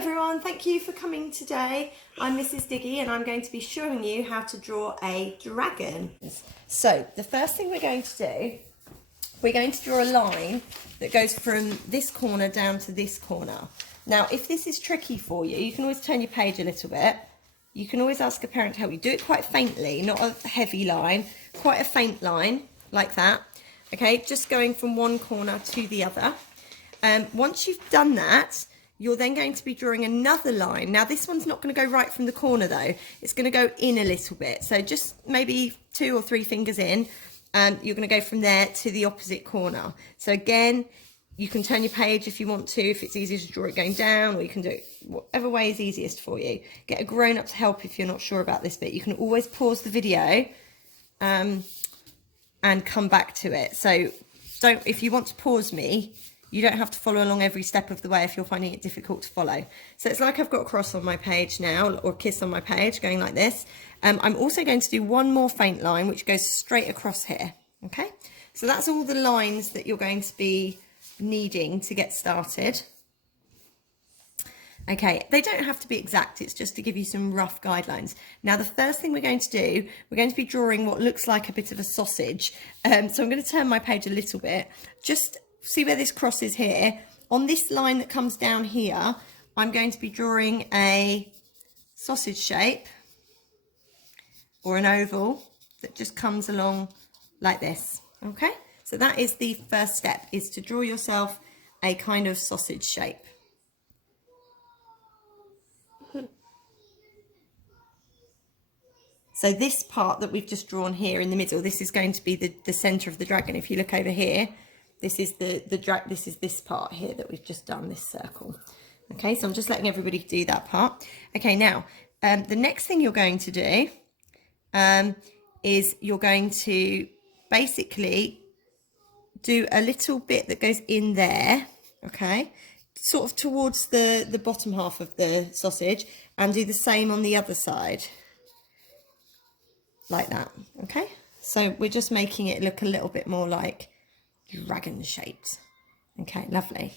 everyone, thank you for coming today. I'm Mrs Diggy and I'm going to be showing you how to draw a dragon. So the first thing we're going to do, we're going to draw a line that goes from this corner down to this corner. Now if this is tricky for you, you can always turn your page a little bit. You can always ask a parent to help you. Do it quite faintly, not a heavy line, quite a faint line like that. Okay, just going from one corner to the other. Once you've done that, you're then going to be drawing another line. Now this one's not going to go right from the corner though, it's going to go in a little bit. So just maybe 2 or 3 fingers in, and you're going to go from there to the opposite corner. So again, you can turn your page if you want to, if it's easier to draw it going down, or you can do it whatever way is easiest for you. Get a grown-up to help if you're not sure about this bit. You can always pause the video and come back to it. So if you want to pause me, you don't have to follow along every step of the way if you're finding it difficult to follow. So it's like I've got a cross on my page now, or a kiss on my page, going like this. I'm also going to do one more faint line, which goes straight across here. Okay, so that's all the lines that you're going to be needing to get started. Okay, they don't have to be exact, it's just to give you some rough guidelines. Now the first thing we're going to do, we're going to be drawing what looks like a bit of a sausage. So I'm going to turn my page a little bit. Just see where this cross is here. On this line that comes down here, I'm going to be drawing a sausage shape or an oval that just comes along like this. Okay, so that is the first step, is to draw yourself a kind of sausage shape. So this part that we've just drawn here in the middle, this is going to be the center of the dragon. If you look over here, this is this part here that we've just done, this circle. Okay, so I'm just letting everybody do that part. Okay, now the next thing you're going to do is you're going to basically do a little bit that goes in there, okay, sort of towards the bottom half of the sausage, and do the same on the other side, like that. Okay, so we're just making it look a little bit more like dragon shaped. Okay, lovely.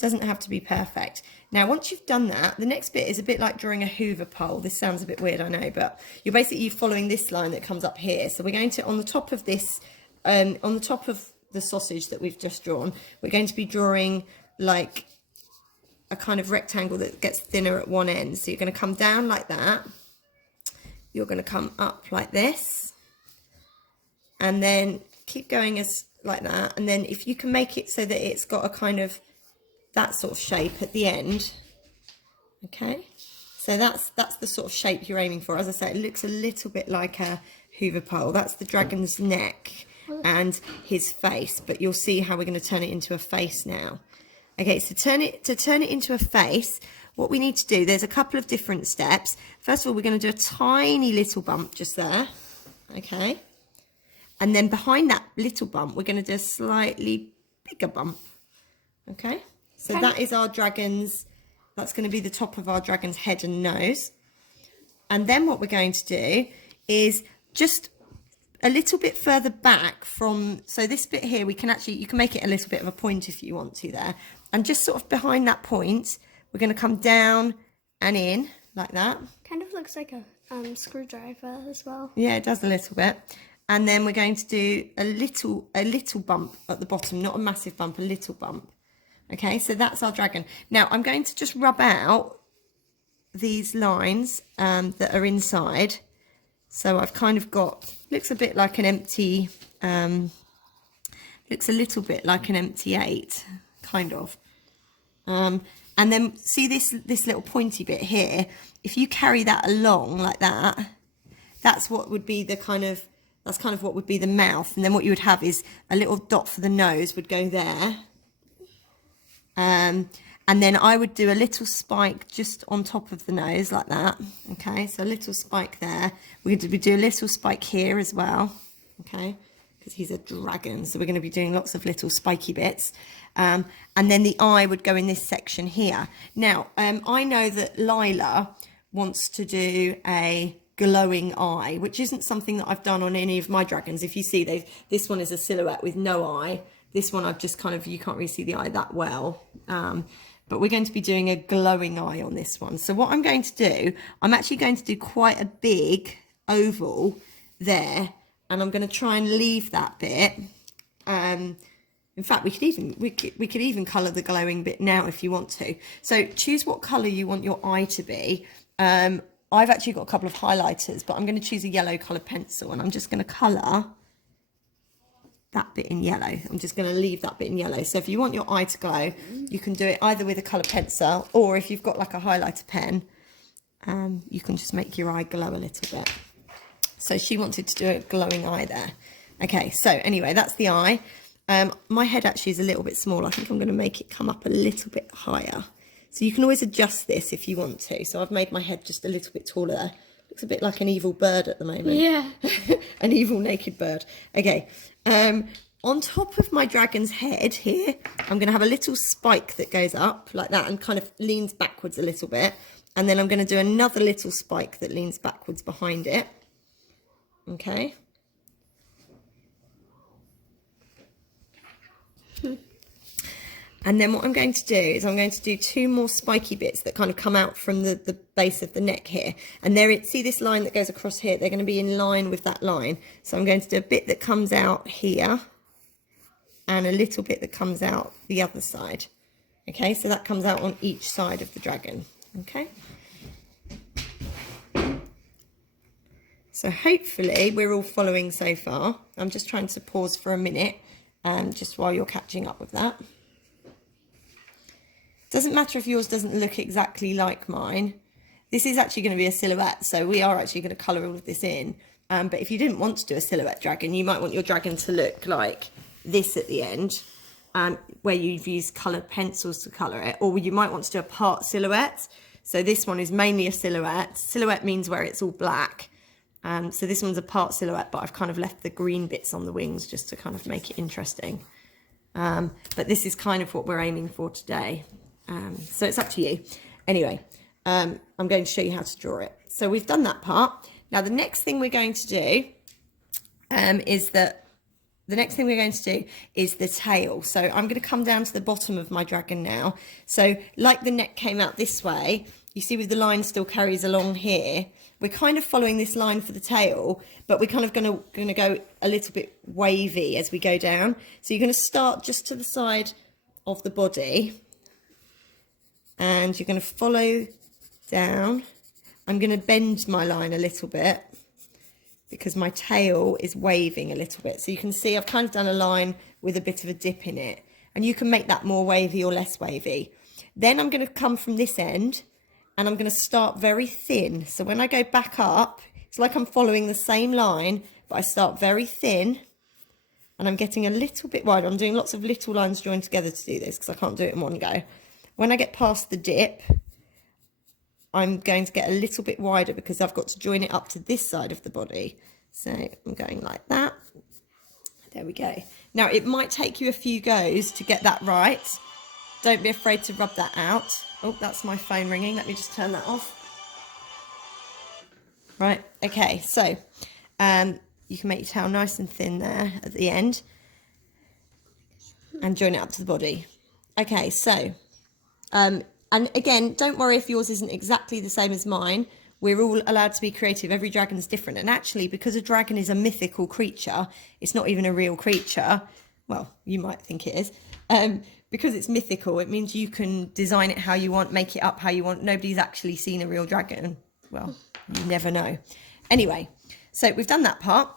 Doesn't have to be perfect. Now once you've done that, the next bit is a bit like drawing a Hoover pole. This sounds a bit weird, I know, but you're basically following this line that comes up here. So we're going to, on the top of this, on the top of the sausage that we've just drawn, we're going to be drawing like a kind of rectangle that gets thinner at one end. So you're going to come down like that, you're going to come up like this, and then keep going as like that. And then if you can make it so that it's got a kind of that sort of shape at the end, okay, so that's the sort of shape you're aiming for. As I say, it looks a little bit like a Hoover pole. That's the dragon's neck and his face, but you'll see how we're going to turn it into a face now. Okay, so to turn it into a face, what we need to do, there's a couple of different steps. First of all, we're going to do a tiny little bump just there, okay, and then behind that little bump we're going to do a slightly bigger bump. Okay, so that is our dragon's, that's going to be the top of our dragon's head and nose. And then what we're going to do is just a little bit further back from, so this bit here, we can actually, you can make it a little bit of a point if you want to there, and just sort of behind that point we're going to come down and in like that. Kind of looks like a screwdriver as well. Yeah, it does a little bit. And then we're going to do a little bump at the bottom, not a massive bump, a little bump. Okay, so that's our dragon. Now I'm going to just rub out these lines that are inside. So I've kind of got, looks a bit like an empty, looks a little bit like an empty 8, kind of. And then see this little pointy bit here, if you carry that along like that, that's what would be the kind of, that's kind of what would be the mouth. And then what you would have is a little dot for the nose would go there. And then I would do a little spike just on top of the nose like that. Okay, so a little spike there. We do a little spike here as well. Okay, because he's a dragon, so we're going to be doing lots of little spiky bits. And then the eye would go in this section here. Now, I know that Lila wants to do a glowing eye, which isn't something that I've done on any of my dragons. If you see, this one is a silhouette with no eye. This one I've just kind of, you can't really see the eye that well. But we're going to be doing a glowing eye on this one. So what I'm going to do, I'm actually going to do quite a big oval there, and I'm going to try and leave that bit. In fact, we could even colour the glowing bit now if you want to. So choose what colour you want your eye to be. I've actually got a couple of highlighters, but I'm going to choose a yellow coloured pencil, and I'm just going to colour that bit in yellow. I'm just going to leave that bit in yellow. So if you want your eye to glow, you can do it either with a coloured pencil, or if you've got like a highlighter pen, you can just make your eye glow a little bit. So she wanted to do a glowing eye there. Okay, so anyway, that's the eye. My head actually is a little bit small. I think I'm going to make it come up a little bit higher. So you can always adjust this if you want to. So I've made my head just a little bit taller there. Looks a bit like an evil bird at the moment. Yeah. An evil naked bird. Okay. On top of my dragon's head here, I'm going to have a little spike that goes up like that and kind of leans backwards a little bit. And then I'm going to do another little spike that leans backwards behind it. Okay. And then what I'm going to do is I'm going to do two more spiky bits that kind of come out from the base of the neck here. And there, see this line that goes across here? They're going to be in line with that line. So I'm going to do a bit that comes out here and a little bit that comes out the other side. Okay, so that comes out on each side of the dragon. Okay. So hopefully we're all following so far. I'm just trying to pause for a minute just while you're catching up with that. Doesn't matter if yours doesn't look exactly like mine. This is actually going to be a silhouette, so we are actually going to colour all of this in. But if you didn't want to do a silhouette dragon, you might want your dragon to look like this at the end, where you've used coloured pencils to colour it. Or you might want to do a part silhouette. So this one is mainly a silhouette. Silhouette means where it's all black. So this one's a part silhouette, but I've kind of left the green bits on the wings just to kind of make it interesting. But this is kind of what we're aiming for today. So it's up to you. Anyway, I'm going to show you how to draw it. So we've done that part. Now the next thing we're going to do is the tail. So I'm going to come down to the bottom of my dragon now. So like the neck came out this way, you see with the line still carries along here. We're kind of following this line for the tail, but we're kind of going to go a little bit wavy as we go down. So you're going to start just to the side of the body, and you're going to follow down. I'm going to bend my line a little bit because my tail is waving a little bit. So you can see I've kind of done a line with a bit of a dip in it, and you can make that more wavy or less wavy. Then I'm going to come from this end and I'm going to start very thin. So when I go back up, it's like I'm following the same line, but I start very thin and I'm getting a little bit wider. I'm doing lots of little lines joined together to do this because I can't do it in one go. When I get past the dip, I'm going to get a little bit wider because I've got to join it up to this side of the body. So I'm going like that. There we go. Now it might take you a few goes to get that right. Don't be afraid to rub that out. Oh, that's my phone ringing. Let me just turn that off. Right, okay, so you can make your tail nice and thin there at the end and join it up to the body. Okay, so, and again, don't worry if yours isn't exactly the same as mine. We're all allowed to be creative. Every dragon's different. And actually, because a dragon is a mythical creature, it's not even a real creature. Well, you might think it is. Because it's mythical, it means you can design it how you want, make it up how you want. Nobody's actually seen a real dragon. Well, you never know. Anyway, so we've done that part.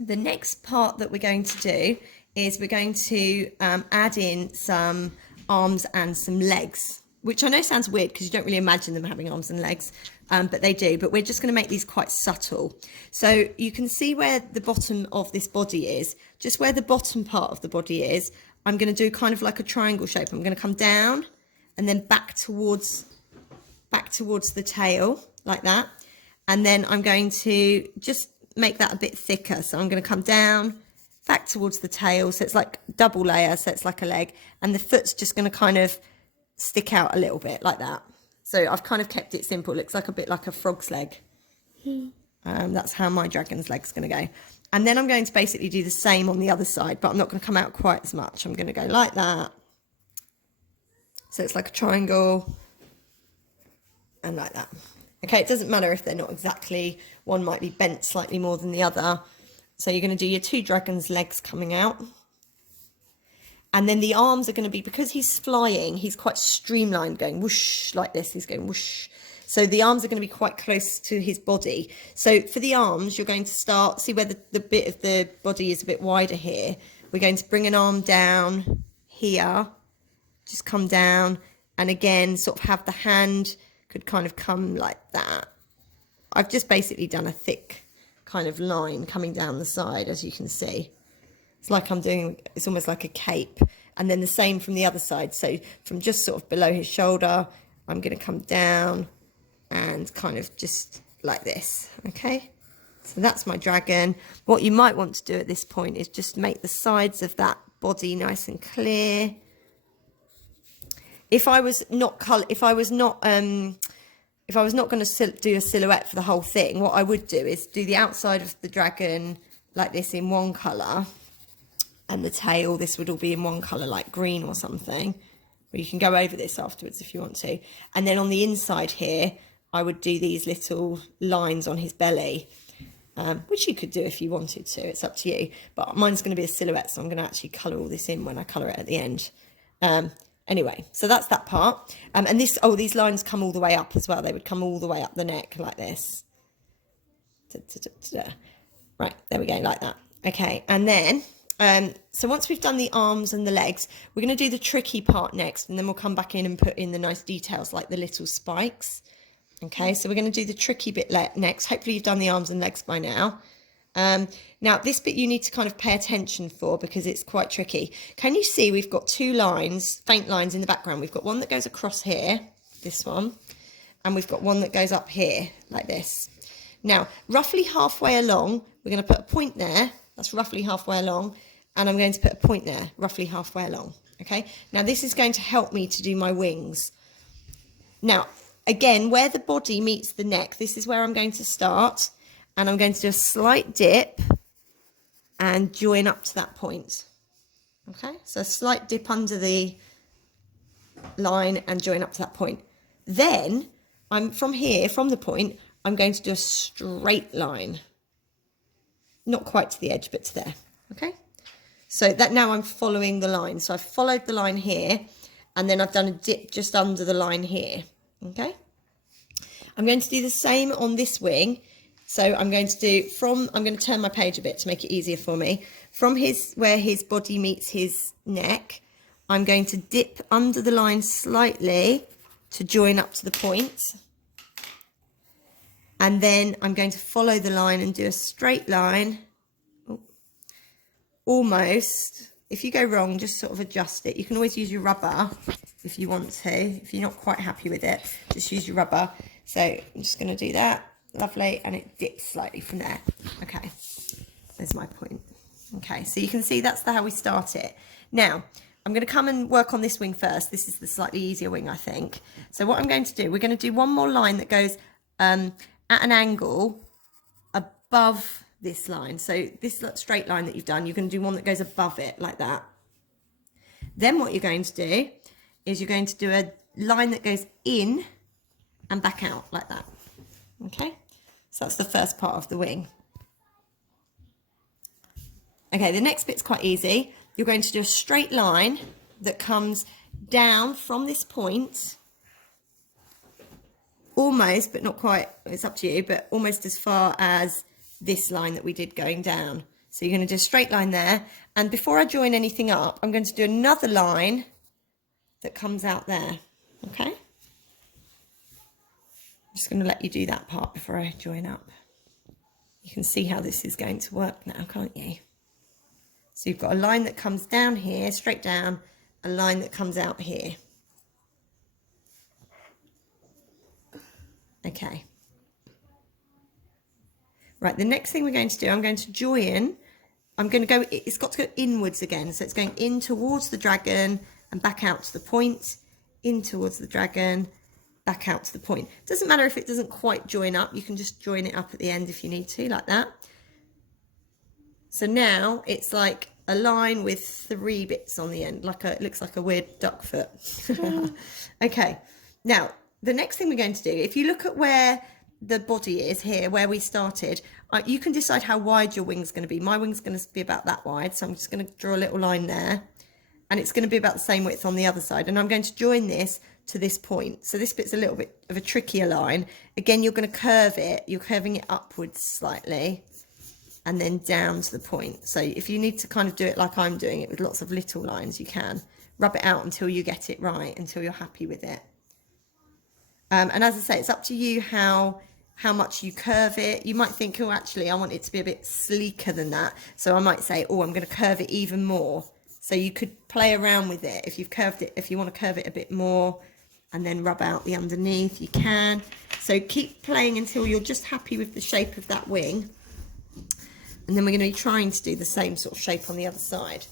The next part that we're going to do is we're going to add in some arms and some legs, which I know sounds weird because you don't really imagine them having arms and legs, but they do. But we're just going to make these quite subtle. So you can see where the bottom of this body is, just where the bottom part of the body is. I'm going to do kind of like a triangle shape. I'm going to come down and then back towards the tail like that. And then I'm going to just make that a bit thicker. So I'm going to come down, back towards the tail. So it's like double layer. So it's like a leg. And the foot's just going to kind of stick out a little bit like that. So I've kind of kept it simple. It looks like a bit like a frog's leg. That's how my dragon's leg's going to go. And then I'm going to basically do the same on the other side, but I'm not going to come out quite as much. I'm going to go like that. So it's like a triangle and like that. Okay, it doesn't matter if they're not exactly, one might be bent slightly more than the other. So you're going to do your two dragons' legs coming out. And then the arms are going to be, because he's flying, he's quite streamlined, going whoosh like this. He's going whoosh. So the arms are going to be quite close to his body. So for the arms, you're going to start, see where the bit of the body is a bit wider here. We're going to bring an arm down here, just come down, and again, sort of have the hand could kind of come like that. I've just basically done a thick kind of line coming down the side, as you can see. It's like I'm doing, it's almost like a cape. And then the same from the other side. So from just sort of below his shoulder, I'm going to come down and kind of just like this. Okay, so that's my dragon. What you might want to do at this point is just make the sides of that body nice and clear. If I was not going to do a silhouette for the whole thing, what I would do is do the outside of the dragon like this in one colour, and the tail, this would all be in one colour, like green or something. But you can go over this afterwards if you want to. And then on the inside here, I would do these little lines on his belly, which you could do if you wanted to. It's up to you. But mine's going to be a silhouette, so I'm going to actually colour all this in when I colour it at the end. Anyway, so that's that part. And this, oh, these lines come all the way up as well. They would come all the way up the neck like this. Right, there we go, like that. Okay, and then, so once we've done the arms and the legs, we're going to do the tricky part next, and then we'll come back in and put in the nice details like the little spikes. Okay, so we're going to do the tricky bit next. Hopefully you've done the arms and legs by now. Now, this bit you need to kind of pay attention for because it's quite tricky. Can you see we've got two lines, faint lines in the background? We've got one that goes across here, this one, and we've got one that goes up here, like this. Now, roughly halfway along, we're going to put a point there. That's roughly halfway along. And I'm going to put a point there, roughly halfway along. Okay, now this is going to help me to do my wings. Now, again, where the body meets the neck, this is where I'm going to start. And I'm going to do a slight dip and join up to that point. Okay, so a slight dip under the line and join up to that point. Then I'm from here, from the point, I'm going to do a straight line. Not quite to the edge, but to there. Okay, so that now I'm following the line. So I've followed the line here, and then I've done a dip just under the line here. Okay, I'm going to do the same on this wing. So I'm going to do I'm going to turn my page a bit to make it easier for me. From where his body meets his neck, I'm going to dip under the line slightly to join up to the point. And then I'm going to follow the line and do a straight line. Almost. If you go wrong, just sort of adjust it. You can always use your rubber if you want to. If you're not quite happy with it, just use your rubber. So I'm just going to do that. Lovely, and it dips slightly from there. Okay, there's my point. Okay, so you can see that's how we start it. Now, I'm going to come and work on this wing first. This is the slightly easier wing, I think. So what I'm going to do, we're going to do one more line that goes at an angle above this line. So this straight line that you've done, you're going to do one that goes above it, like that. Then what you're going to do is you're going to do a line that goes in and back out, like that. Okay, so that's the first part of the wing. Okay, the next bit's quite easy. You're going to do a straight line that comes down from this point, almost, but not quite, it's up to you, but almost as far as this line that we did going down. So you're going to do a straight line there. And before I join anything up, I'm going to do another line that comes out there. Okay. I'm just going to let you do that part before I join up. You can see how this is going to work now, can't you? So you've got a line that comes down here, straight down, a line that comes out here. Okay. Right, the next thing we're going to do, I'm going to join. I'm going to go, it's got to go inwards again. So it's going in towards the dragon and back out to the point, in towards the dragon, back out to the point. Doesn't matter if it doesn't quite join up, you can just join it up at the end if you need to, like that. So now it's like a line with 3 bits on the end, it looks like a weird duck foot. Okay, now the next thing we're going to do, if you look at where the body is here, where we started, you can decide how wide your wing's going to be. My wing's going to be about that wide, so I'm just going to draw a little line there, and it's going to be about the same width on the other side, and I'm going to join this to this point. So this bit's a little bit of a trickier line. Again, you're going to curve it, you're curving it upwards slightly and then down to the point. So if you need to kind of do it like I'm doing it with lots of little lines, you can rub it out until you get it right, until you're happy with it. And as I say, it's up to you how much you curve it. You might think, oh, actually, I want it to be a bit sleeker than that. So I might say, oh, I'm going to curve it even more. So you could play around with it. If you've curved it, if you want to curve it a bit more and then rub out the underneath, you can. So keep playing until you're just happy with the shape of that wing. And then we're going to be trying to do the same sort of shape on the other side.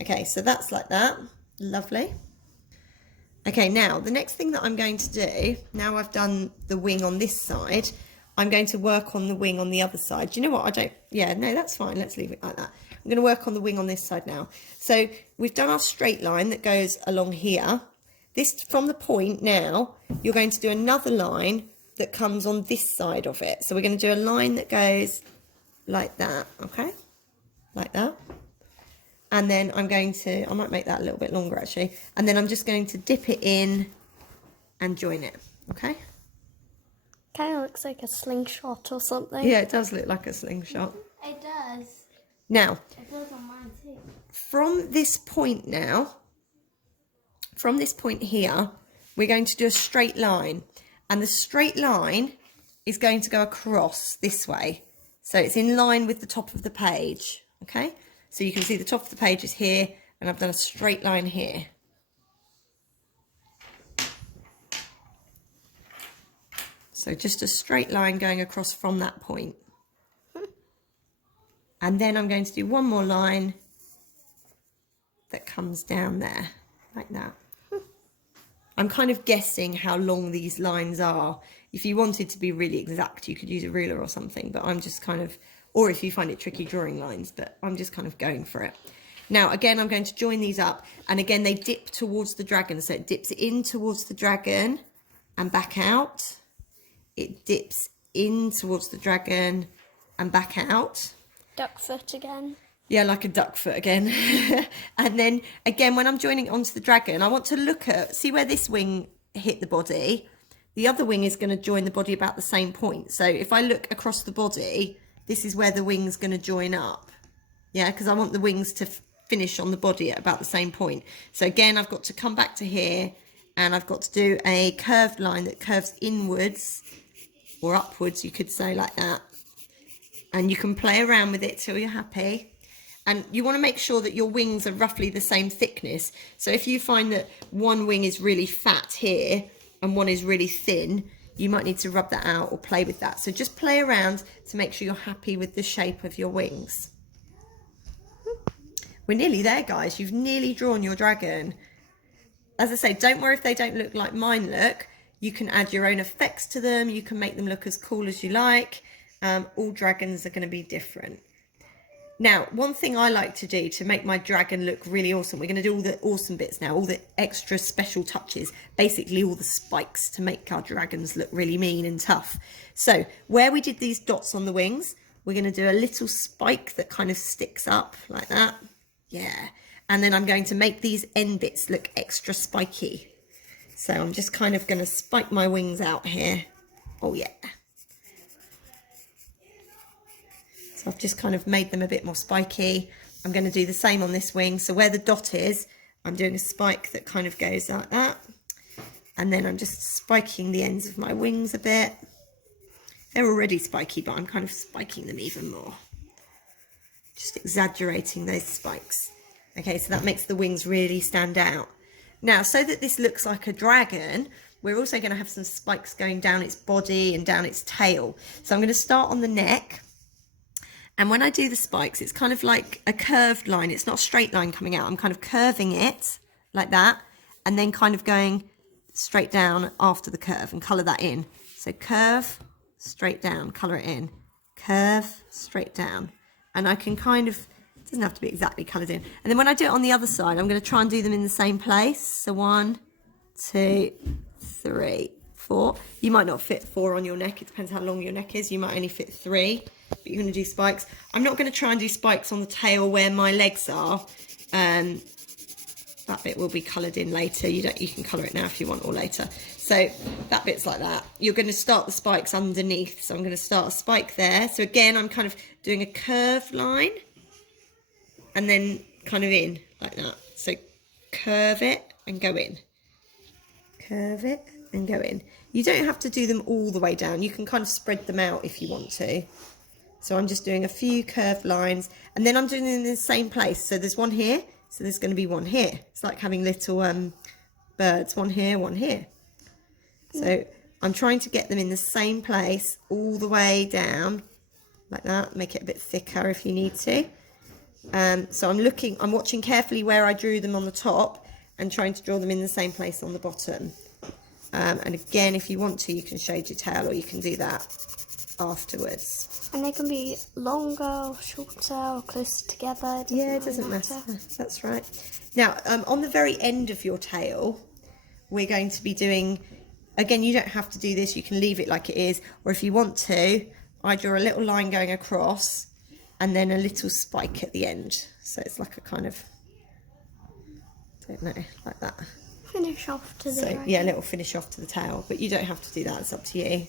Okay, so that's like that. Lovely. Okay, now the next thing that I'm going to do, now I've done the wing on this side, I'm going to work on the wing on the other side. Do you know what? No, that's fine. Let's leave it like that. I'm going to work on the wing on this side now. So we've done our straight line that goes along here. This, from the point now, you're going to do another line that comes on this side of it. So we're going to do a line that goes like that, okay? Like that. And then I might make that a little bit longer actually. And then I'm just going to dip it in and join it, okay? Kind of looks like a slingshot or something. Yeah, it does look like a slingshot. It does. Now, It does on mine too. from this point here, we're going to do a straight line. And the straight line is going to go across this way. So it's in line with the top of the page, okay? So you can see the top of the page is here, and I've done a straight line here. So just a straight line going across from that point. And then I'm going to do one more line that comes down there, like that. I'm kind of guessing how long these lines are. If you wanted to be really exact, you could use a ruler or something, but I'm just kind of, or if you find it tricky drawing lines, but I'm just kind of going for it. Now, again, I'm going to join these up, and again, they dip towards the dragon. So it dips in towards the dragon and back out. It dips in towards the dragon and back out. Duck foot again. Yeah, like a duck foot again. And then again, when I'm joining onto the dragon, I want to see where this wing hit the body. The other wing is going to join the body about the same point. So if I look across the body, this is where the wing's going to join up. Yeah, because I want the wings to finish on the body at about the same point. So again, I've got to come back to here, and I've got to do a curved line that curves inwards or upwards, you could say, like that. And you can play around with it till you're happy. And you want to make sure that your wings are roughly the same thickness. So if you find that one wing is really fat here and one is really thin, you might need to rub that out or play with that. So just play around to make sure you're happy with the shape of your wings. We're nearly there, guys. You've nearly drawn your dragon. As I say, don't worry if they don't look like mine look. You can add your own effects to them. You can make them look as cool as you like. All dragons are going to be different. Now, one thing I like to do to make my dragon look really awesome, we're going to do all the awesome bits now, all the extra special touches, basically all the spikes to make our dragons look really mean and tough. So where we did these dots on the wings, we're going to do a little spike that kind of sticks up like that. Yeah. And then I'm going to make these end bits look extra spiky. So I'm just kind of going to spike my wings out here. Oh, yeah. So I've just kind of made them a bit more spiky. I'm going to do the same on this wing. So where the dot is, I'm doing a spike that kind of goes like that. And then I'm just spiking the ends of my wings a bit. They're already spiky, but I'm kind of spiking them even more. Just exaggerating those spikes. Okay, so that makes the wings really stand out. Now, so that this looks like a dragon, we're also going to have some spikes going down its body and down its tail. So I'm going to start on the neck. And when I do the spikes, it's kind of like a curved line. It's not a straight line coming out. I'm kind of curving it like that and then kind of going straight down after the curve and colour that in. So curve, straight down, colour it in. Curve, straight down. and I can kind of, it doesn't have to be exactly coloured in. And then when I do it on the other side, I'm going to try and do them in the same place. So 1, 2, 3, 4. You might not fit 4 on your neck. It depends how long your neck is. You might only fit 3, but you're going to do spikes. I'm not going to try and do spikes on the tail where my legs are. That bit will be coloured in later. You can colour it now if you want, or later. So that bit's like that. You're going to start the spikes underneath. So I'm going to start a spike there. So again, I'm kind of doing a curved line and then kind of in like that. So curve it and go in. Curve it and go in. You don't have to do them all the way down. You can kind of spread them out if you want to. So I'm just doing a few curved lines, and then I'm doing them in the same place. So there's one here. So there's going to be one here. It's like having little birds, one here, one here. So I'm trying to get them in the same place all the way down, like that. Make it a bit thicker if you need to. So I'm watching carefully where I drew them on the top and trying to draw them in the same place on the bottom. And again, if you want to, you can shade your tail, or you can do that afterwards. And they can be longer or shorter or closer together. Yeah, it doesn't matter. That's right. Now, on the very end of your tail, we're going to be doing, again, you don't have to do this. You can leave it like it is. Or if you want to, I draw a little line going across and then a little spike at the end. So it's like a kind of, I don't know, like that. Finish off to the dragon. Yeah, a little finish off to the tail. But you don't have to do that. It's up to you.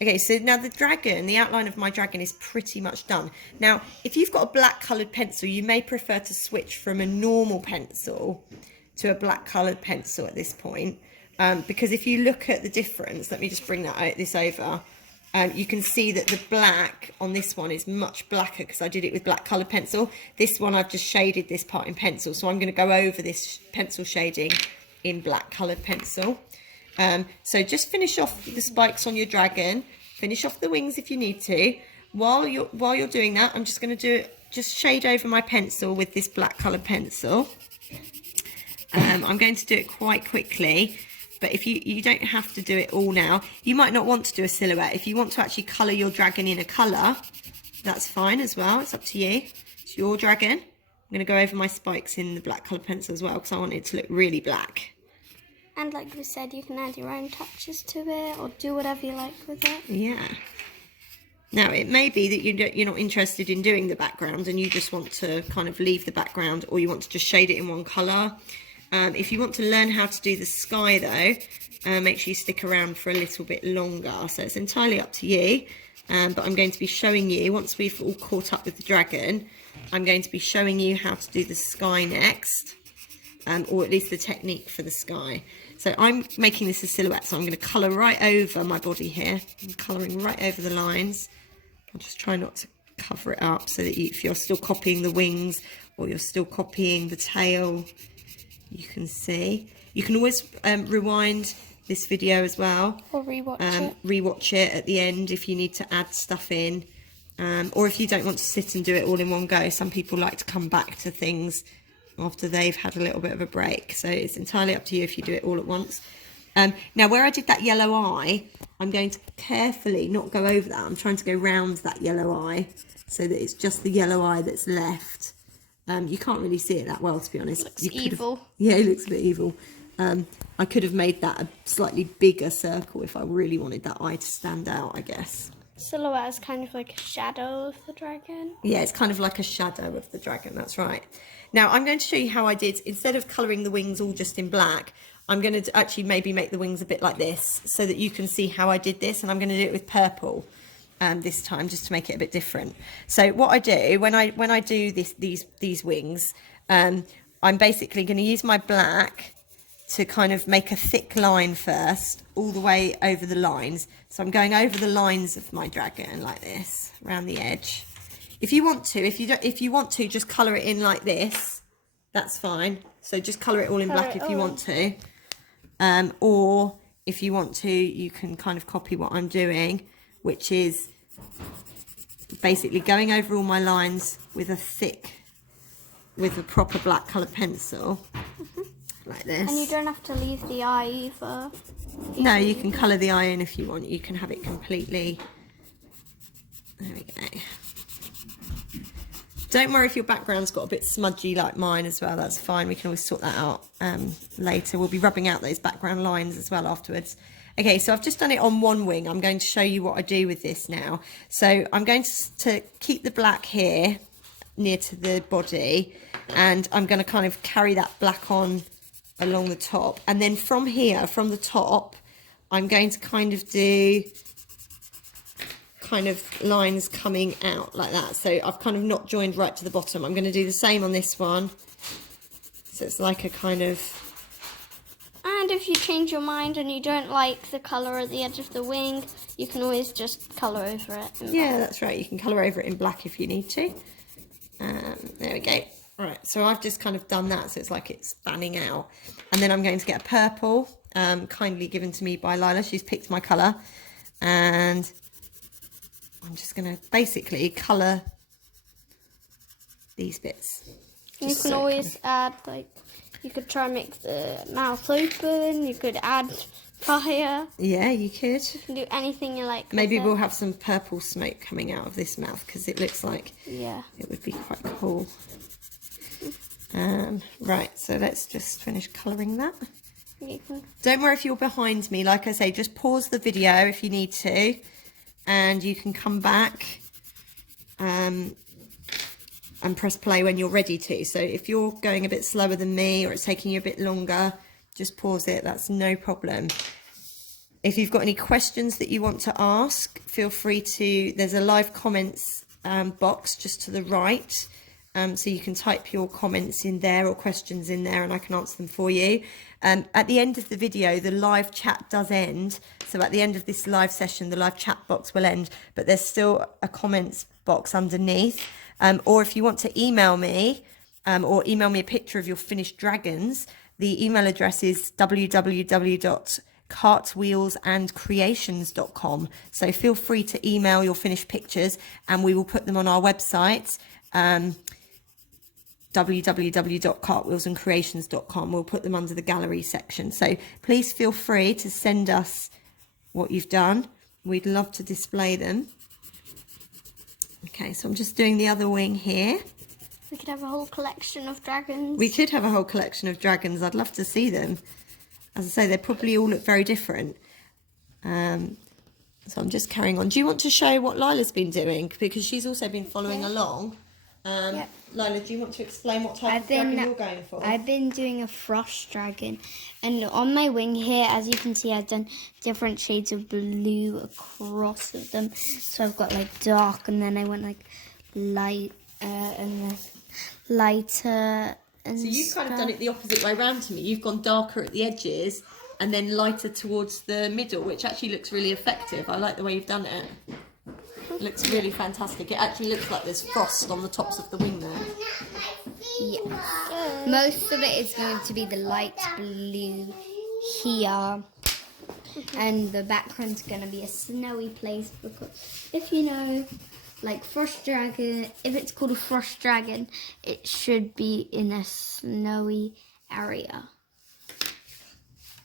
Okay, so now the outline of my dragon is pretty much done. Now, if you've got a black coloured pencil, you may prefer to switch from a normal pencil to a black coloured pencil at this point. Because if you look at the difference, let me just bring this over. You can see that the black on this one is much blacker because I did it with black coloured pencil. This one, I've just shaded this part in pencil. So I'm going to go over this pencil shading in black coloured pencil. So just finish off the spikes on your dragon, finish off the wings if you need to. While you're doing that, I'm just going to just shade over my pencil with this black coloured pencil. I'm going to do it quite quickly, but if you don't have to do it all now. You might not want to do a silhouette. If you want to actually colour your dragon in a colour, that's fine as well. It's up to you. It's your dragon. I'm going to go over my spikes in the black coloured pencil as well because I want it to look really black. And like we said, you can add your own touches to it or do whatever you like with it. Yeah. Now, it may be that you're not interested in doing the background and you just want to kind of leave the background, or you want to just shade it in one colour. If you want to learn how to do the sky, though, make sure you stick around for a little bit longer. So it's entirely up to you. But I'm going to be showing you, once we've all caught up with the dragon, I'm going to be showing you how to do the sky next. Or at least the technique for the sky. So I'm making this a silhouette, so I'm going to colour right over my body here. I'm colouring right over the lines. I'll just try not to cover it up so that if you're still copying the wings or you're still copying the tail, you can see. You can always rewind this video as well. Or rewatch it. Rewatch it at the end if you need to add stuff in. Or if you don't want to sit and do it all in one go. Some people like to come back to things after they've had a little bit of a break, so it's entirely up to you if you do it all at once. Now where I did that yellow eye, I'm going to carefully not go over that. I'm trying to go round that yellow eye so that it's just the yellow eye that's left. You can't really see it that well, to be honest. Looks evil. Yeah, it looks a bit evil. I could have made that a slightly bigger circle if I really wanted that eye to stand out, I guess. Silhouette is kind of like a shadow of the dragon. Yeah, it's kind of like a shadow of the dragon, that's right. Now, I'm going to show you how I did, instead of colouring the wings all just in black, I'm going to actually maybe make the wings a bit like this so that you can see how I did this, and I'm going to do it with purple this time just to make it a bit different. So what I do, when I do these wings, I'm basically going to use my black to kind of make a thick line first, all the way over the lines. So I'm going over the lines of my dragon like this, around the edge. If you want to, if you want to just colour it in like this, that's fine. So just colour it all in black if you want to. Or if you want to, you can kind of copy what I'm doing, which is basically going over all my lines with a proper black coloured pencil, like this. And you don't have to leave the eye either. No, you can colour the eye in if you want. You can have it completely. There we go. Don't worry if your background's got a bit smudgy like mine as well, that's fine. We can always sort that out later. We'll be rubbing out those background lines as well afterwards. Okay, so I've just done it on one wing. I'm going to show you what I do with this now. So I'm going to keep the black here near to the body, and I'm going to kind of carry that black on along the top. And then from here, from the top, I'm going to kind of do kind of lines coming out like that. So I've kind of not joined right to the bottom. I'm going to do the same on this one. So it's like a kind of... And if you change your mind and you don't like the colour at the edge of the wing, you can always just colour over it. Yeah, that's right. You can colour over it in black if you need to. There we go. All right, so I've just kind of done that, so it's like it's fanning out. And then I'm going to get a purple, kindly given to me by Lila. She's picked my colour. And I'm just going to basically colour these bits. You can always add, like, you could try and make the mouth open, you could add fire. Yeah, you could. You can do anything you like. Maybe we'll have some purple smoke coming out of this mouth, because it looks like it would be quite cool. Right, so let's just finish colouring that. Don't worry if you're behind me. Like I say, just pause the video if you need to, and you can come back and press play when you're ready to. So if you're going a bit slower than me, or it's taking you a bit longer, just pause it. That's no problem. If you've got any questions that you want to ask, feel free to, there's a live comments box just to the right. So you can type your comments in there or questions in there, and I can answer them for you. At the end of the video, the live chat does end. So at the end of this live session, the live chat box will end, but there's still a comments box underneath. Or if you want to email me, or email me a picture of your finished dragons, the email address is www.cartwheelsandcreations.com. So feel free to email your finished pictures, and we will put them on our website, www.cartwheelsandcreations.com. We'll put them under the gallery section. So please feel free to send us what you've done. We'd love to display them. Okay, so I'm just doing the other wing here. We could have a whole collection of dragons. We could have a whole collection of dragons. I'd love to see them. As I say, they probably all look very different. So I'm just carrying on. Do you want to show what Lila's been doing? Because she's also been following along. Lila, do you want to explain what type of dragon you're going for? I've been doing a frost dragon, and on my wing here, as you can see, I've done different shades of blue across of them. So I've got like dark, and then I went like light, and then lighter. And so you've kind of done it the opposite way around to me. You've gone darker at the edges and then lighter towards the middle, which actually looks really effective. I like the way you've done it. It looks really fantastic. It actually looks like there's frost on the tops of the wing there. Yeah. Most of it is going to be the light blue here. And the background's going to be a snowy place, because if you know, like frost dragon, if it's called a frost dragon, it should be in a snowy area.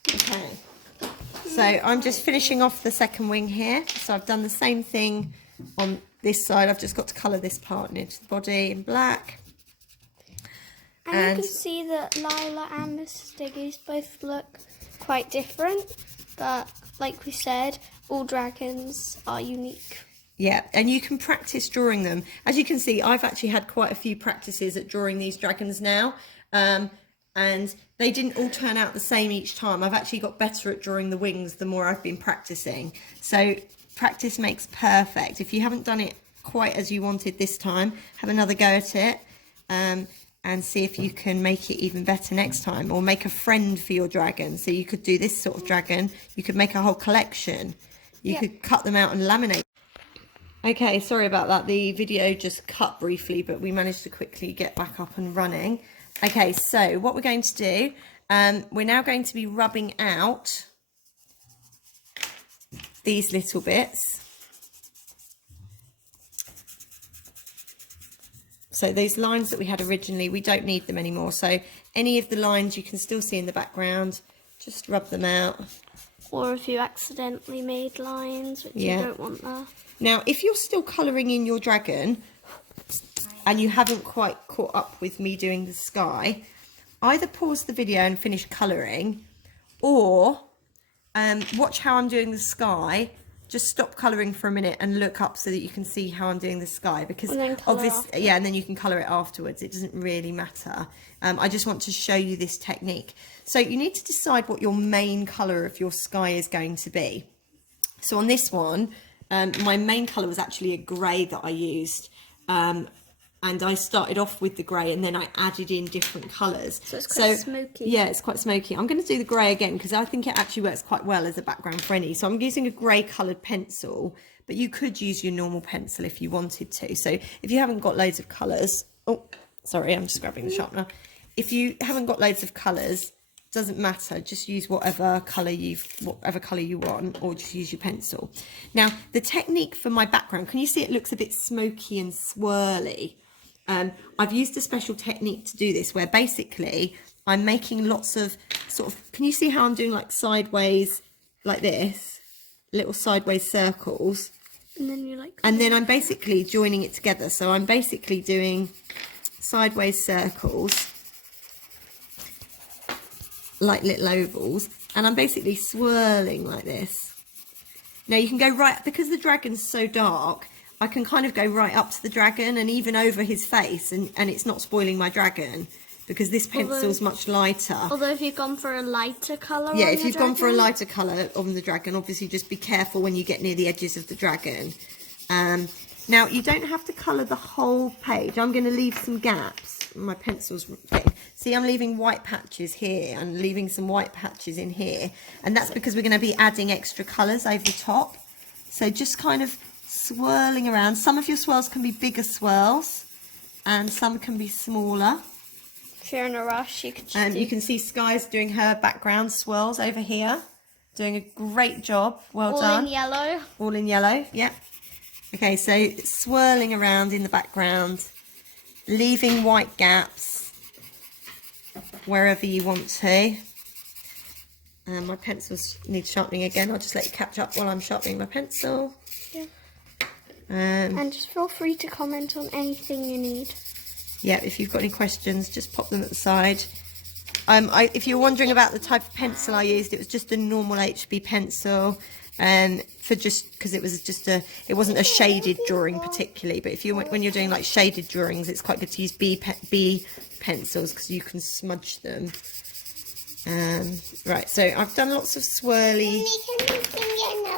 Okay. So I'm just finishing off the second wing here. So I've done the same thing on this side. I've just got to colour this part near to the body in black. And you can see that Lila and Mrs Diggy's both look quite different. But like we said, all dragons are unique. Yeah, and you can practice drawing them. As you can see, I've actually had quite a few practices at drawing these dragons now. And they didn't all turn out the same each time. I've actually got better at drawing the wings the more I've been practicing. So practice makes perfect. If you haven't done it quite as you wanted this time, have another go at it, and see if you can make it even better next time, or make a friend for your dragon. So you could do this sort of dragon. You could make a whole collection. You could cut them out and laminate. Okay, sorry about that. The video just cut briefly, but we managed to quickly get back up and running. Okay, so what we're going to do, we're now going to be rubbing out these little bits. So those lines that we had originally, we don't need them anymore. So any of the lines you can still see in the background, just rub them out. Or if you accidentally made lines, which you don't want there. Now, if you're still colouring in your dragon, and you haven't quite caught up with me doing the sky, either pause the video and finish colouring, or watch how I'm doing the sky. Just stop colouring for a minute and look up so that you can see how I'm doing the sky, because obviously, yeah, and then you can colour it afterwards. It doesn't really matter. I just want to show you this technique. So you need to decide what your main colour of your sky is going to be. So on this one, my main colour was actually a grey that I used. And I started off with the grey and then I added in different colours. So it's quite smoky. Yeah, it's quite smoky. I'm going to do the grey again because I think it actually works quite well as a background for any. So I'm using a grey coloured pencil, but you could use your normal pencil if you wanted to. So if you haven't got loads of colours, oh, sorry, I'm just grabbing the sharpener. If you haven't got loads of colours, doesn't matter, just use whatever colour you want, or just use your pencil. Now the technique for my background, can you see it looks a bit smoky and swirly? I've used a special technique to do this, where basically I'm making lots of sort of, can you see how I'm doing like sideways like this, little sideways circles, and then you like, and then I'm basically joining it together. So I'm basically doing sideways circles like little ovals, and I'm basically swirling like this. Now you can go right, because the dragon's so dark, I can kind of go right up to the dragon and even over his face, and it's not spoiling my dragon because this pencil's much lighter. Although if you've gone for a lighter colour, yeah, if you've gone for a lighter colour on the dragon, obviously just be careful when you get near the edges of the dragon. Now you don't have to colour the whole page. I'm going to leave some gaps. My pencil's getting, see, I'm leaving white patches here and leaving some white patches in here, and that's because we're going to be adding extra colours over the top. So just kind of swirling around. Some of your swirls can be bigger swirls and some can be smaller. If you're in a rush, you could just you can see Sky's doing her background swirls over here, doing a great job. Well done. All in yellow. All in yellow, yeah. Okay, so swirling around in the background, leaving white gaps wherever you want to. My pencils need sharpening again. I'll just let you catch up while I'm sharpening my pencil. Yeah. And just feel free to comment on anything you need. Yeah, if you've got any questions, just pop them at the side. If you're wondering about the type of pencil I used, it was just a normal HB pencil, for just because it was just it wasn't a shaded drawing particularly. But if you when you're doing like shaded drawings, it's quite good to use B pencils because you can smudge them. Right, so I've done lots of swirly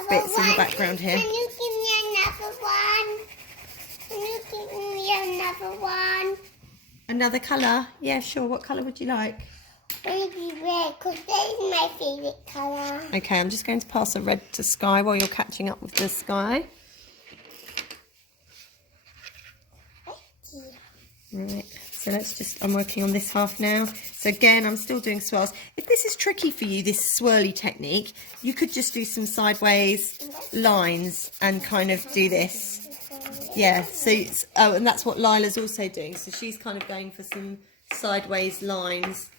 bits in the background here. Can you give me another one? Can you give me another one? Another colour? Yeah, sure. What colour would you like? Maybe red, because that is my favourite colour. Okay, I'm just going to pass a red to Sky while you're catching up with the Sky. Right, so let's just, I'm working on this half now. So again, I'm still doing swirls. If this is tricky for you, this swirly technique, you could just do some sideways lines and kind of do this. Yeah, so, oh, and that's what Lila's also doing. So she's kind of going for some sideways lines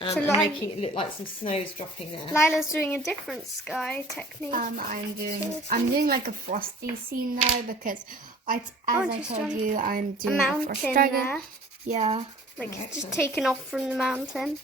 and making it look like some snow's dropping there. Lila's doing a different sky technique. I'm doing like a frosty scene though, because as I told you, I'm doing a frost dragon. There. Yeah. Like just taken off from the mountain.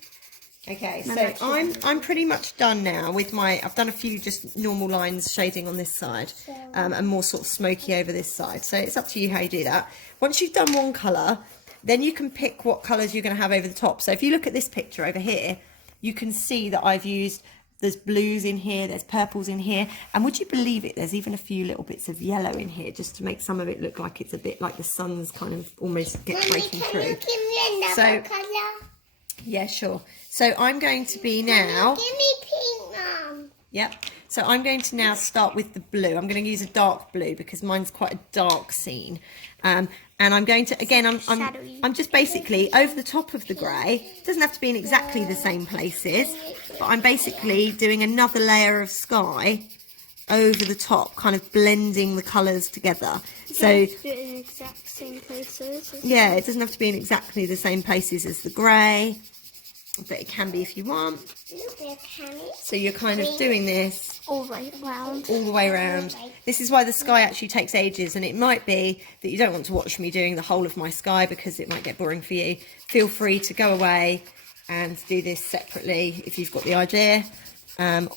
Okay, so I'm pretty much done now with my, I've done a few just normal lines shading on this side, and more sort of smoky over this side. So it's up to you how you do that. Once you've done one colour, then you can pick what colours you're going to have over the top. So if you look at this picture over here, you can see that I've used, there's blues in here, there's purples in here, and would you believe it, there's even a few little bits of yellow in here just to make some of it look like it's a bit like the sun's kind of almost breaking through. Can you give me another colour? Yeah, sure. So I'm going to be now... Give me pink, Mum. Yep. So I'm going to now start with the blue. I'm going to use a dark blue because mine's quite a dark scene. And I'm going to, again, I'm just basically over the top of the grey. It doesn't have to be in exactly the same places, but I'm basically doing another layer of sky over the top, kind of blending the colours together. So in exact same places. yeah, it doesn't have to be in exactly the same places as the grey. but it can be if you want. Look, there can it. So you're kind of doing this All the way around. all the way around. This is why the sky actually takes ages, and it might be that you don't want to watch me doing the whole of my sky because it might get boring for you. Feel free to go away and do this separately if you've got the idea,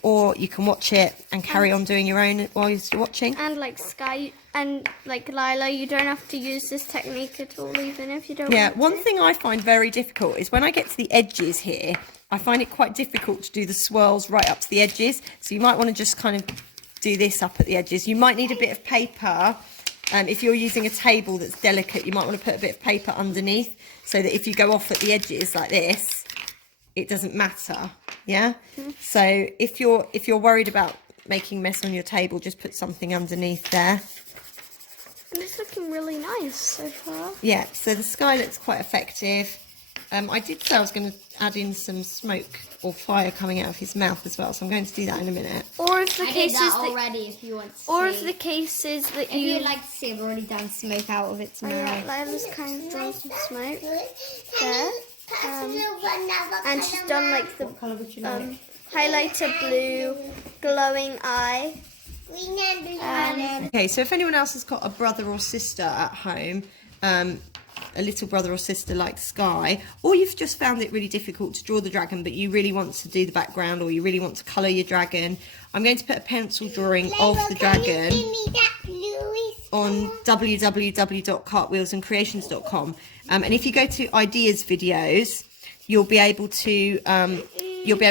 or you can watch it and carry on doing your own while you're watching. And like Sky and like Lila, you don't have to use this technique at all, even if you don't Yeah, want one to. thing I find very difficult is when I get to the edges here, I find it quite difficult to do the swirls right up to the edges. So you might want to just kind of do this up at the edges. You might need a bit of paper. If you're using a table that's delicate, you might want to put a bit of paper underneath so that if you go off at the edges like this, it doesn't matter. Yeah. So if you're worried about making a mess on your table, just put something underneath there. And it's looking really nice so far. Yeah, so the sky looks quite effective. I did say I was going to add in some smoke or fire coming out of his mouth as well, so I'm going to do that in a minute. Or if the I did case is that that, already if you want to or see. if the case is that If you'd like to see, I've already done smoke out of its mouth. Lila's kind of drawn some smoke there. Pass me another And she's colour done now. like the What colour would you like? highlighter blue, glowing eye. Green and blue and Okay, so if anyone else has got a brother or sister at home, a little brother or sister like Sky, or you've just found it really difficult to draw the dragon but you really want to do the background, or you really want to colour your dragon, I'm going to put a pencil drawing of the dragon Give me that bluey on www.cartwheelsandcreations.com, and if you go to ideas videos, you'll be able to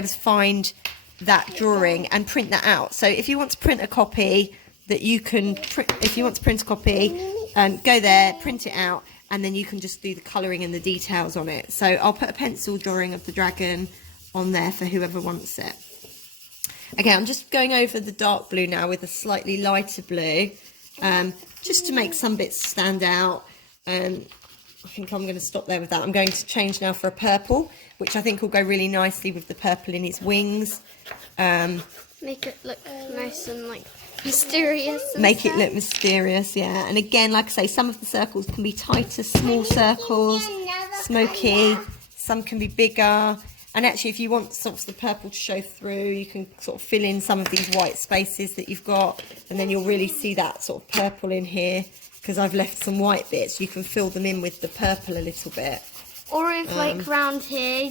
find that drawing and print that out. So if you want to print a copy that you can print, if you want to print a copy, go there, print it out, and then you can just do the colouring and the details on it. So I'll put a pencil drawing of the dragon on there for whoever wants it. Okay, I'm just going over the dark blue now with a slightly lighter blue, just to make some bits stand out. I think I'm going to stop there with that. I'm going to change now for a purple, which I think will go really nicely with the purple in his wings. Make it look nice and like mysterious. And Make it look mysterious, yeah. And again, like I say, some of the circles can be tighter, small circles, smoky. Some can be bigger. And actually, if you want sort of the purple to show through, you can sort of fill in some of these white spaces that you've got, and then you'll really see that sort of purple in here, because I've left some white bits. You can fill them in with the purple a little bit. Or if like round here,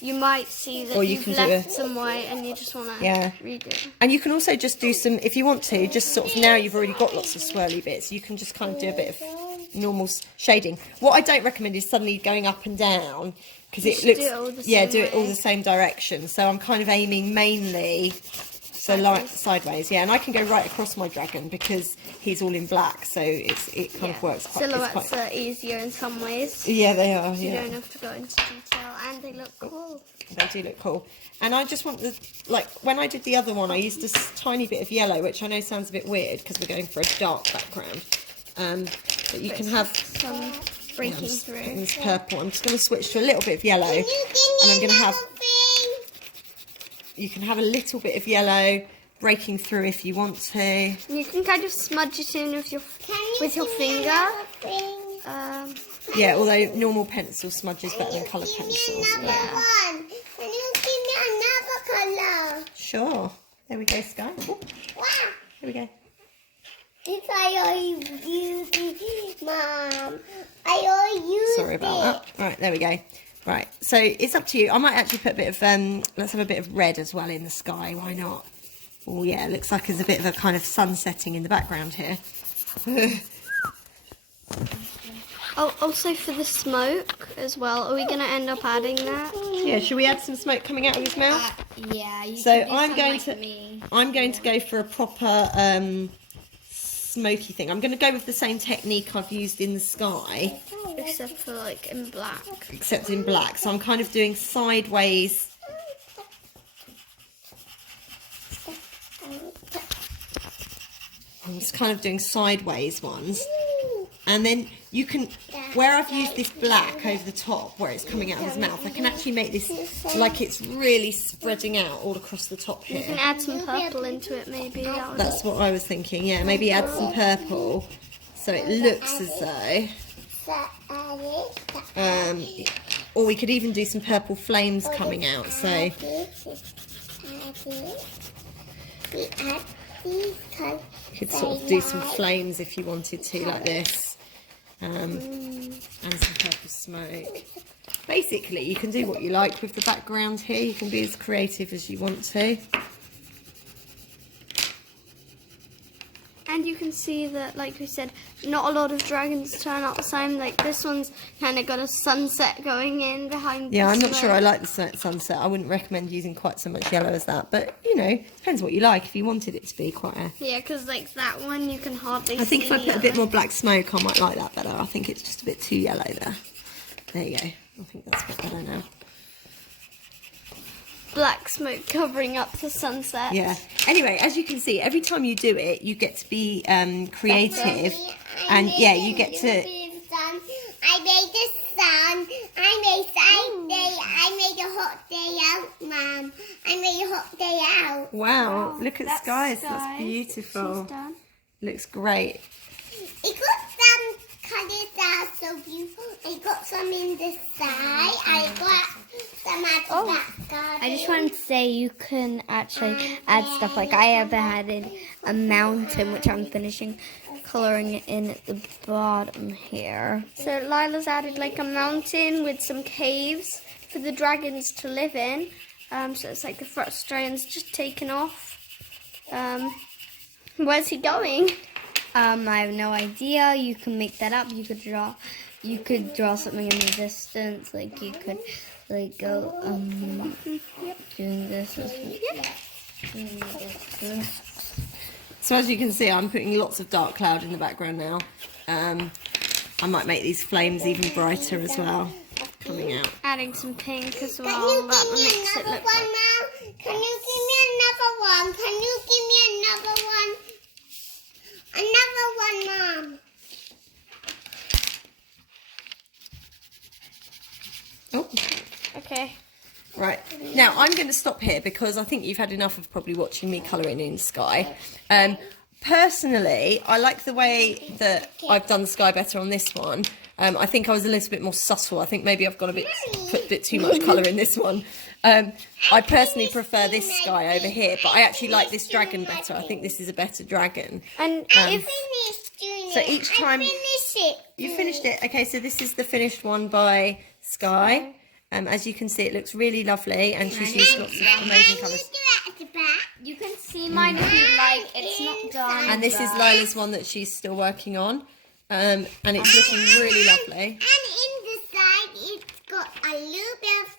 you might see that Or you you've can do left some white and you just want to redo it. And you can also just do some, if you want to, just sort of, now you've already got lots of swirly bits, you can just kind of do a bit of normal shading. What I don't recommend is suddenly going up and down, because it looks, do it all the yeah, same do it all way. the same direction. So I'm kind of aiming mainly, so like sideways, yeah. And I can go right across my dragon because he's all in black, so it kind of works quite, it's Silhouettes quite, are easier in some ways. yeah, they are, You yeah. don't have to go into detail, and they look cool. They do look cool. And I just want the, like, when I did the other one, I used a tiny bit of yellow, which I know sounds a bit weird because we're going for a dark background. But you can have Some breaking through. this purple. I'm just going to switch to a little bit of yellow. You give And I'm me going to have, another thing. you can have a little bit of yellow breaking through if you want to. You can kind of smudge it in with your Can you with your give me finger. another thing? Yeah, although normal pencil smudges better than colour Give me pencils. another one. Can you give me another colour? Sure. There we go, Sky. Oh, Wow. here we go. This I already used it, Mom. I already used Sorry about that. Right, there we go. Right, so it's up to you. I might actually put a bit of, let's have a bit of red as well in the sky. Why not? Oh, yeah, it looks like there's a bit of a kind of sun setting in the background here. Oh, also for the smoke as well. Are we going to end up adding that? Yeah, should we add some smoke coming out of his mouth? Yeah, you So can do I'm some going like to, me. I'm going to go for a proper smoky thing. I'm going to go with the same technique I've used in the sky, Except for like in black. except in black. So I'm kind of doing sideways. I'm just kind of doing sideways ones. And then you can, where I've used this black over the top, where it's coming out of his mouth, I can actually make this like it's really spreading out all across the top You can here. add some purple into it maybe. That would That's what I was thinking, yeah. Maybe add some purple so it looks as though, Or we could even do some purple flames coming out. So We add these colours. you could sort of do some flames if you wanted to, like this. And some purple smoke. Basically, you can do what you like with the background here. You can be as creative as you want to. And you can see that, like we said, not a lot of dragons turn out the same. Like this one's kind of got a sunset going in behind. Yeah, the I'm not sure I smoke. like the sunset. I wouldn't recommend using quite so much yellow as that. But, you know, depends what you like. If you wanted it to be quite a... Yeah, because like that one, you can hardly. I think if I see put a the bit other. more black smoke, I might like that better. I think it's just a bit too yellow there. There you go. I think that's a bit better now. Black smoke covering up the sunset. Yeah. Anyway, as you can see, every time you do it, you get to be creative. And, yeah, you get to... I made the sun. I made a hot day out, Mum. I made a hot day out. Wow, look at That's skies. sky. That's beautiful. She's done. Looks great. I got some colours that are so beautiful. I got some in the sky. I got some at the back garden. I just wanted to say you can actually add stuff. Like I have added a mountain, which I'm finishing colouring in at the bottom here. So Lila's added like a mountain with some caves for the dragons to live in. So it's like the frustration's just taken off. Where's he going? I have no idea. You can make that up. You could draw something in the distance. Like you could like go doing this. Doing this. So as you can see, I'm putting lots of dark cloud in the background now. I might make these flames even brighter as well, coming out. Adding some pink as Can well. you That give me makes it another look one, like... Mum? Can you give me another one? Can you give me another one? Another one, Mum. Oh, Okay. right. Now, I'm going to stop here because I think you've had enough of probably watching me colouring in sky. Personally, I like the way that I've done the sky better on this one. I think I was a little bit more subtle. I think maybe I've got put a bit too much colour in this one. I personally prefer this sky over here, but I actually like this dragon better. I think this is a better dragon. And I if finished doing So it. each time- I finished it. You finished it. Okay, so this is the finished one by Sky. As you can see, it looks really lovely, and she's used lots of amazing Can colours. you do it at the back? You can see mine if you like. It's not done. And this is Lila's one that she's still working on, and it's looking really lovely. And in the side, it's got a little bit of...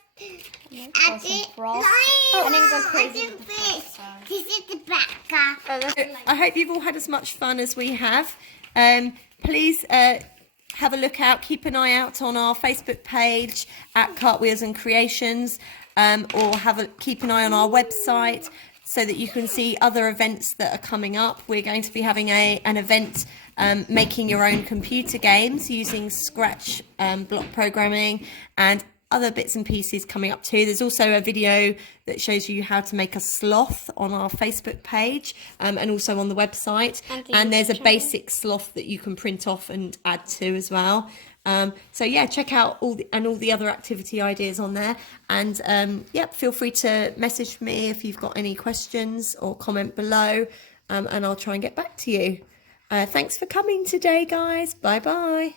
Or some frost. And then go crazy with the frost. This is the back. I hope you've all had as much fun as we have. Please have a look out, keep an eye out on our Facebook page at Cartwheels and Creations, or keep an eye on our website so that you can see other events that are coming up. We're going to be having an event making your own computer games using Scratch block programming and other bits and pieces coming up too. There's also a video that shows you how to make a sloth on our Facebook page, and also on the website. And there's a basic sloth that you can print off and add to as well. So yeah, check out all the other activity ideas on there. And yep, feel free to message me if you've got any questions or comment below, and I'll try and get back to you. Thanks for coming today, guys. Bye bye.